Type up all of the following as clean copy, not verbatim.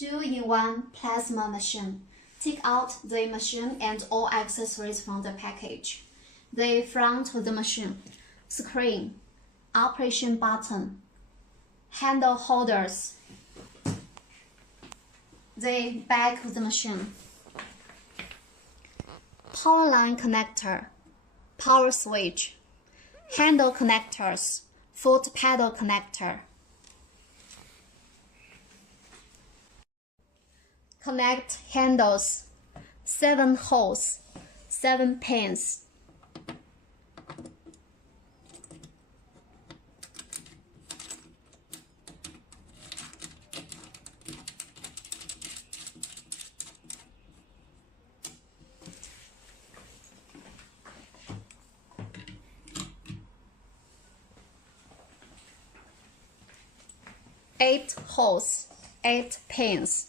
2-in-1 plasma machine. Take out the machine and all accessories from the package. The front of the machine, screen, operation button, handle holders, the back of the machine, power line connector, power switch, handle connectors, foot pedal connector. Connect handles, 7 holes, 7 pins. Eight holes, 8 pins.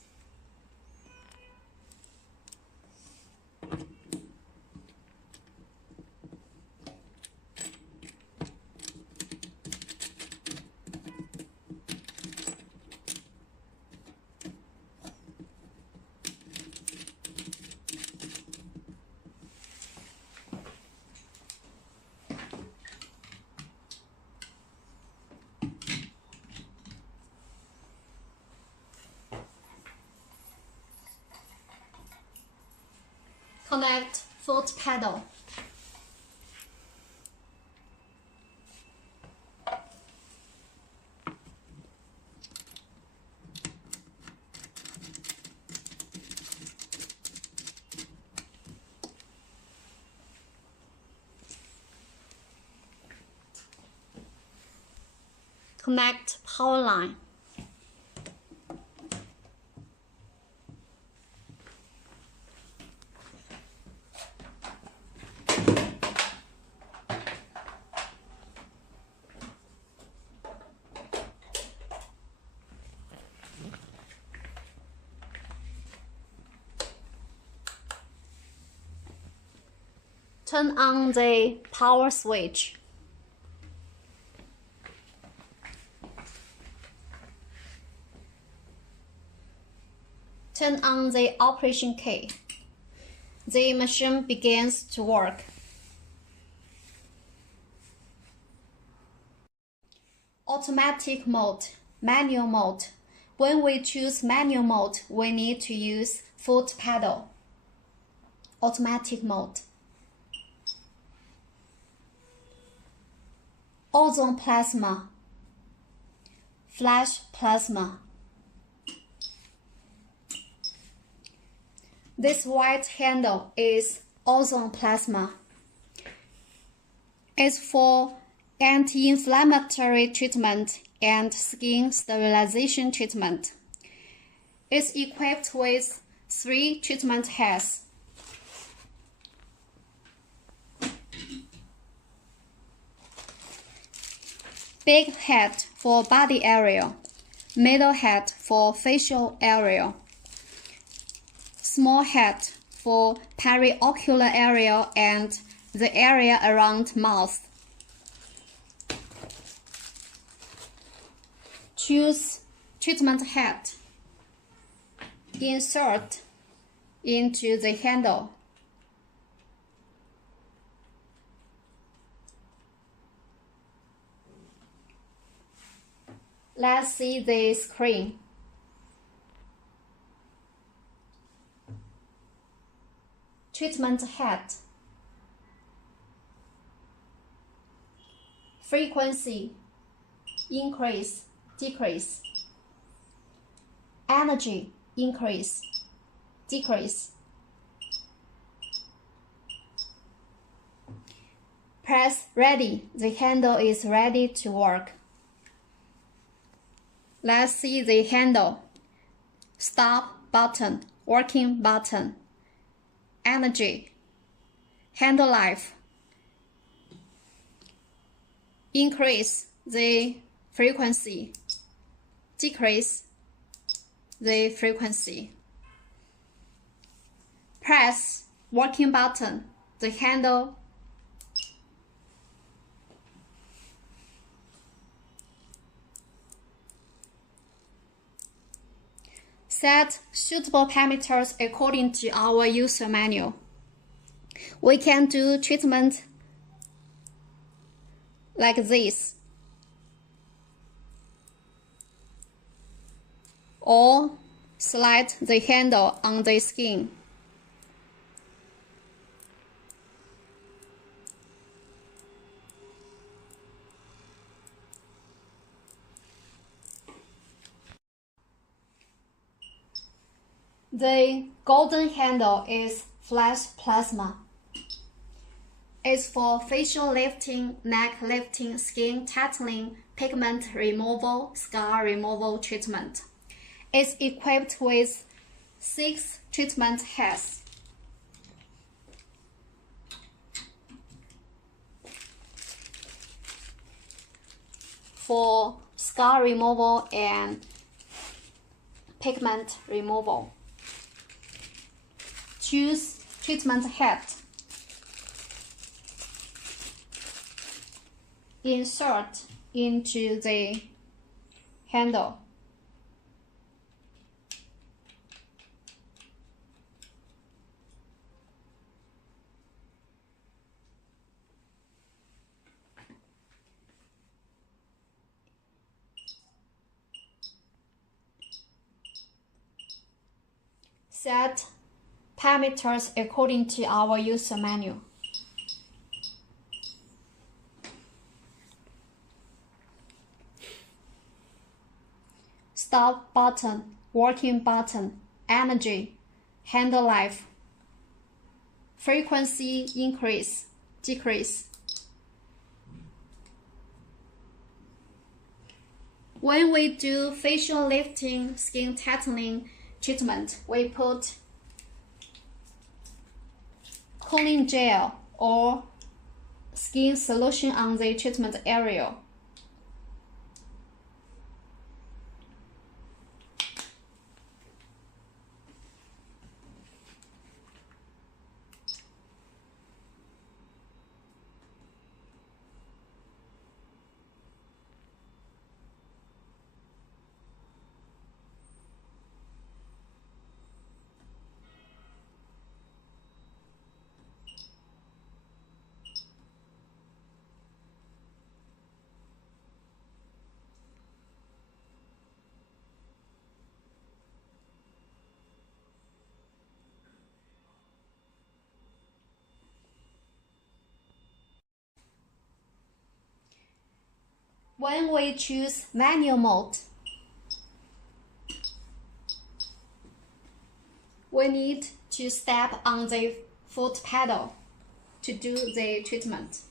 Connect foot pedal. Connect power line. Turn on the power switch. Turn on the operation key. The machine begins to work. Automatic mode, manual mode. When we choose manual mode, we need to use foot pedal. Automatic mode. Ozone Plasma, Flash Plasma. This white handle is Ozone Plasma. It's for anti-inflammatory treatment and skin sterilization treatment. It's equipped with 3 treatment heads. Big head for body area, middle head for facial area, small head for periocular area and the area around mouth. Choose treatment head. Insert into the handle. Let's see the screen. Treatment head. Frequency, increase, decrease. Energy, increase, decrease. Press ready. The handle is ready to work. Let's see the handle. Stop button, working button. Energy, handle life. Increase the frequency, decrease the frequency. Press working button, the handle. Set suitable parameters according to our user manual. We can do treatment like this, or slide the handle on the skin. The golden handle is Flash Plasma. It's for facial lifting, neck lifting, skin tightening, pigment removal, scar removal treatment. It's equipped with 6 treatment heads. For scar removal and pigment removal. Choose treatment head. Insert into the handle. Set parameters according to our user manual. Stop button, working button, energy, handle life, frequency increase, decrease. When we do facial lifting, skin tightening treatment, we put cooling gel or skin solution on the treatment area. When we choose manual mode, we need to step on the foot pedal to do the treatment.